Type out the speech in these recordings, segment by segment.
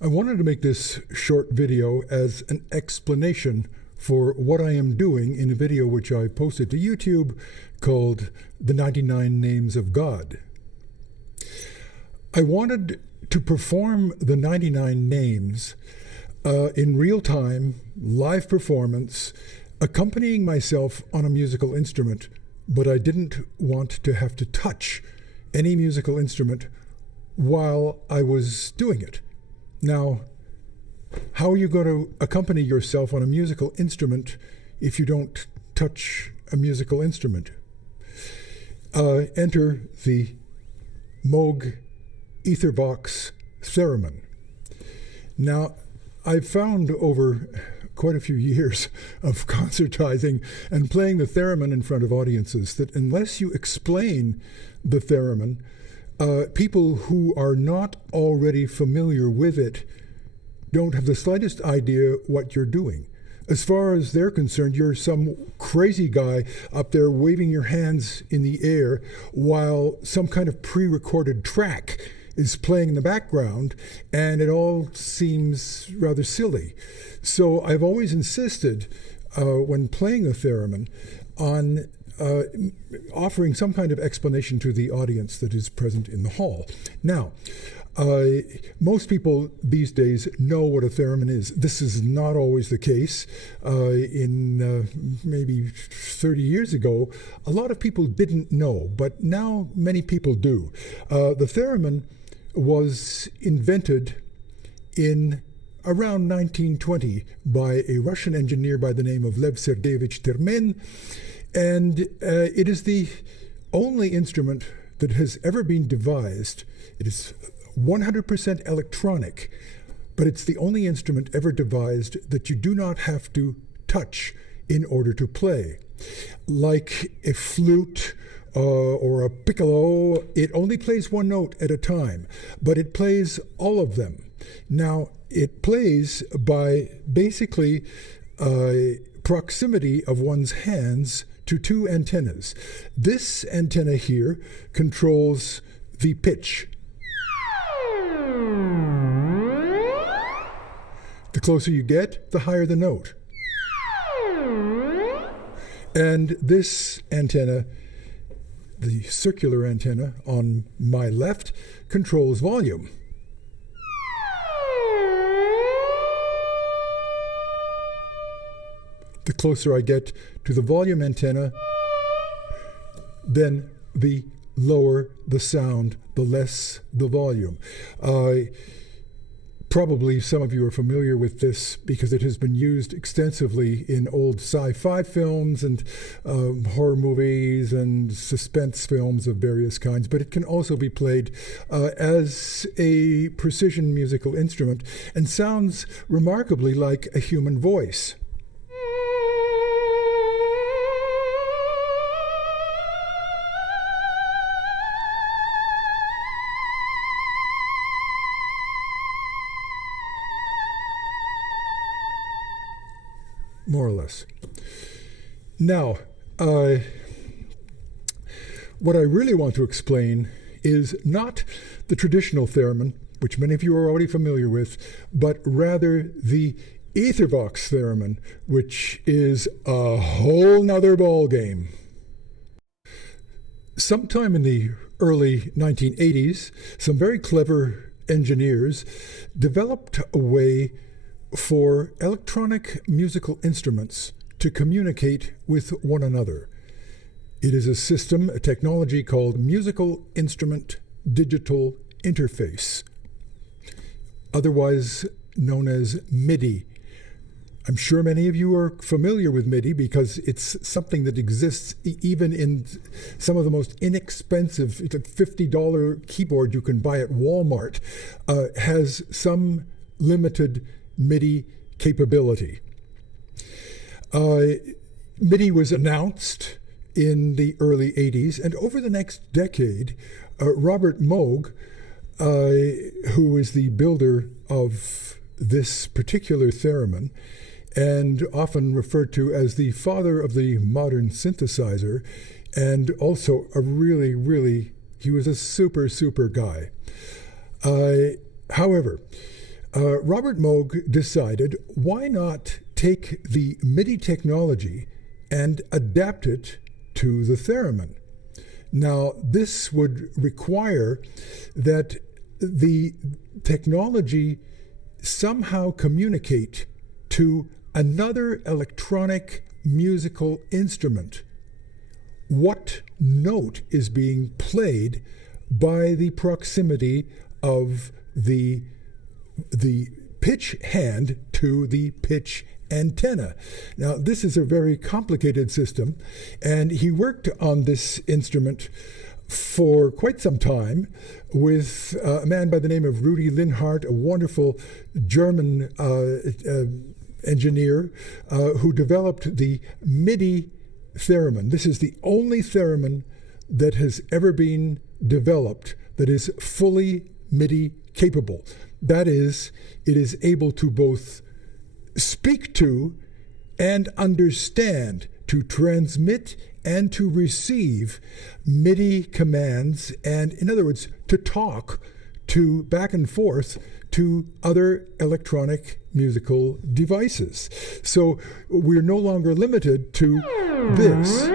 I wanted to make this short video as an explanation for what I am doing in a video which I posted to YouTube called The 99 Names of God. I wanted to perform the 99 names in real time, live performance, accompanying myself on a musical instrument, but I didn't want to have to touch any musical instrument while I was doing it. Now, how are you going to accompany yourself on a musical instrument if you don't touch a musical instrument? Enter the Moog Ethervox theremin. Now, I've found over quite a few years of concertizing and playing the theremin in front of audiences that unless you explain the theremin, people who are not already familiar with it don't have the slightest idea what you're doing. As far as they're concerned, you're some crazy guy up there waving your hands in the air while some kind of pre-recorded track is playing in the background, and it all seems rather silly. So I've always insisted, when playing the theremin, on offering some kind of explanation to the audience that is present in the hall. Now, most people these days know what a theremin is. This is not always the case. Maybe 30 years ago, a lot of people didn't know, but now many people do. The theremin was invented in around 1920 by a Russian engineer by the name of Lev Sergeyevich Termen, and it is the only instrument that has ever been devised. It is 100% electronic, but it's the only instrument ever devised that you do not have to touch in order to play. Like a flute or a piccolo, it only plays one note at a time, but it plays all of them. Now, it plays by basically proximity of one's hands to two antennas. This antenna here controls the pitch. The closer you get, the higher the note. And this antenna, the circular antenna on my left, controls volume. The closer I get to the volume antenna, then the lower the sound, the less the volume. Probably some of you are familiar with this because it has been used extensively in old sci-fi films and horror movies and suspense films of various kinds, but it can also be played as a precision musical instrument and sounds remarkably like a human voice. More or less. Now, what I really want to explain is not the traditional theremin, which many of you are already familiar with, but rather the Ethervox theremin, which is a whole nother ballgame. Sometime in the early 1980s, some very clever engineers developed a way for electronic musical instruments to communicate with one another. It is a system, a technology called Musical Instrument Digital Interface, otherwise known as MIDI. I'm sure many of you are familiar with MIDI because it's something that exists even in some of the most inexpensive $50 keyboard you can buy at Walmart, has some limited MIDI capability. MIDI was announced in the early 80s, and over the next decade, Robert Moog, who is the builder of this particular theremin, and often referred to as the father of the modern synthesizer, and also he was a super guy. However, Robert Moog decided, why not take the MIDI technology and adapt it to the theremin? Now, this would require that the technology somehow communicate to another electronic musical instrument what note is being played by the proximity of the pitch hand to the pitch antenna. Now, this is a very complicated system, and he worked on this instrument for quite some time with a man by the name of Rudi Linhart, a wonderful German engineer who developed the MIDI theremin. This is the only theremin that has ever been developed that is fully MIDI capable. That is, it is able to both speak to and understand, to transmit and to receive MIDI commands, and in other words, to talk to back and forth to other electronic musical devices. So we're no longer limited to this.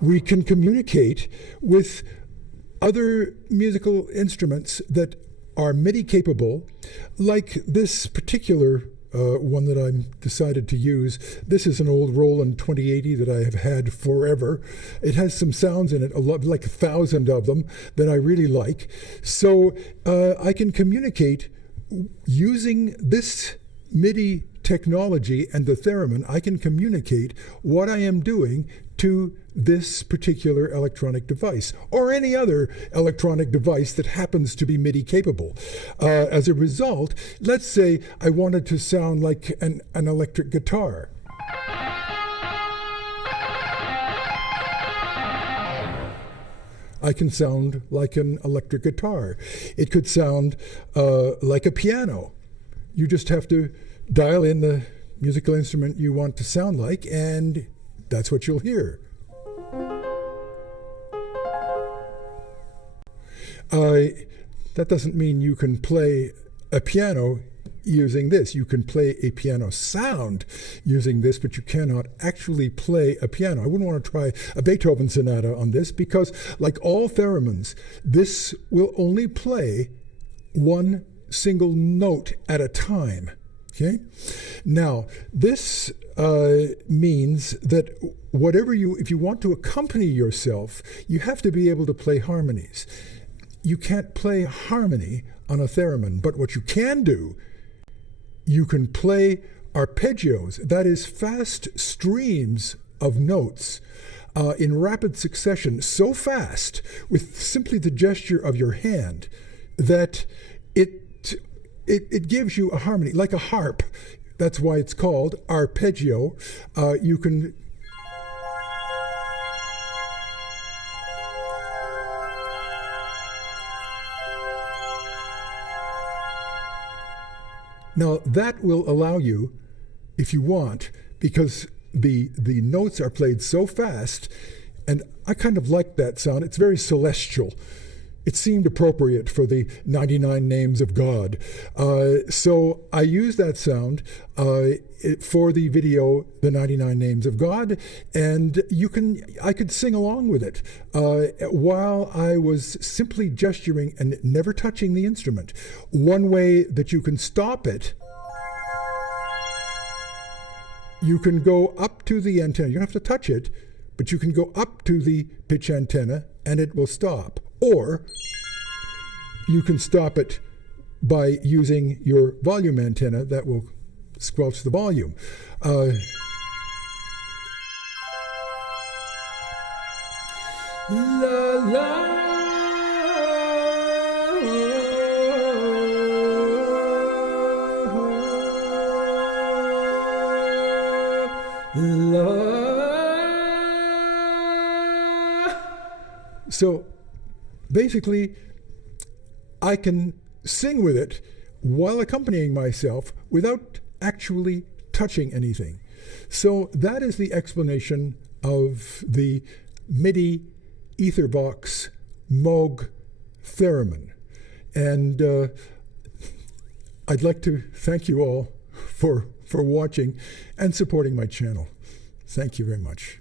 We can communicate with other musical instruments that are MIDI capable, like this particular one that I'm decided to use. This is an old Roland 2080 that I have had forever. It has some sounds in it, like 1,000 of them, that I really like. So I can communicate using this MIDI technology and the theremin. I can communicate what I am doing to this particular electronic device, or any other electronic device that happens to be MIDI capable. As a result, let's say I wanted to sound like an electric guitar. I can sound like an electric guitar. It could sound like a piano. You just have to dial in the musical instrument you want to sound like, and that's what you'll hear. That doesn't mean you can play a piano using this. You can play a piano sound using this, but you cannot actually play a piano. I wouldn't want to try a Beethoven sonata on this, because like all theremins, this will only play one single note at a time. Okay? Now, this means that if you want to accompany yourself, you have to be able to play harmonies. You can't play harmony on a theremin, but what you can do, you can play arpeggios, that is fast streams of notes in rapid succession, so fast with simply the gesture of your hand that it gives you a harmony, like a harp. That's why it's called arpeggio. You can Now, that will allow you, if you want, because the notes are played so fast, and I kind of like that sound. It's very celestial. It seemed appropriate for the 99 names of God. So I use that sound for the video, The 99 Names of God, and I could sing along with it while I was simply gesturing and never touching the instrument. One way that you can stop it, you can go up to the antenna. You don't have to touch it, but you can go up to the pitch antenna and it will stop. Or you can stop it by using your volume antenna. That will squelch the volume. La, la. So basically, I can sing with it while accompanying myself without actually touching anything. So that is the explanation of the MIDI Ethervox Moog theremin. And I'd like to thank you all for watching and supporting my channel. Thank you very much.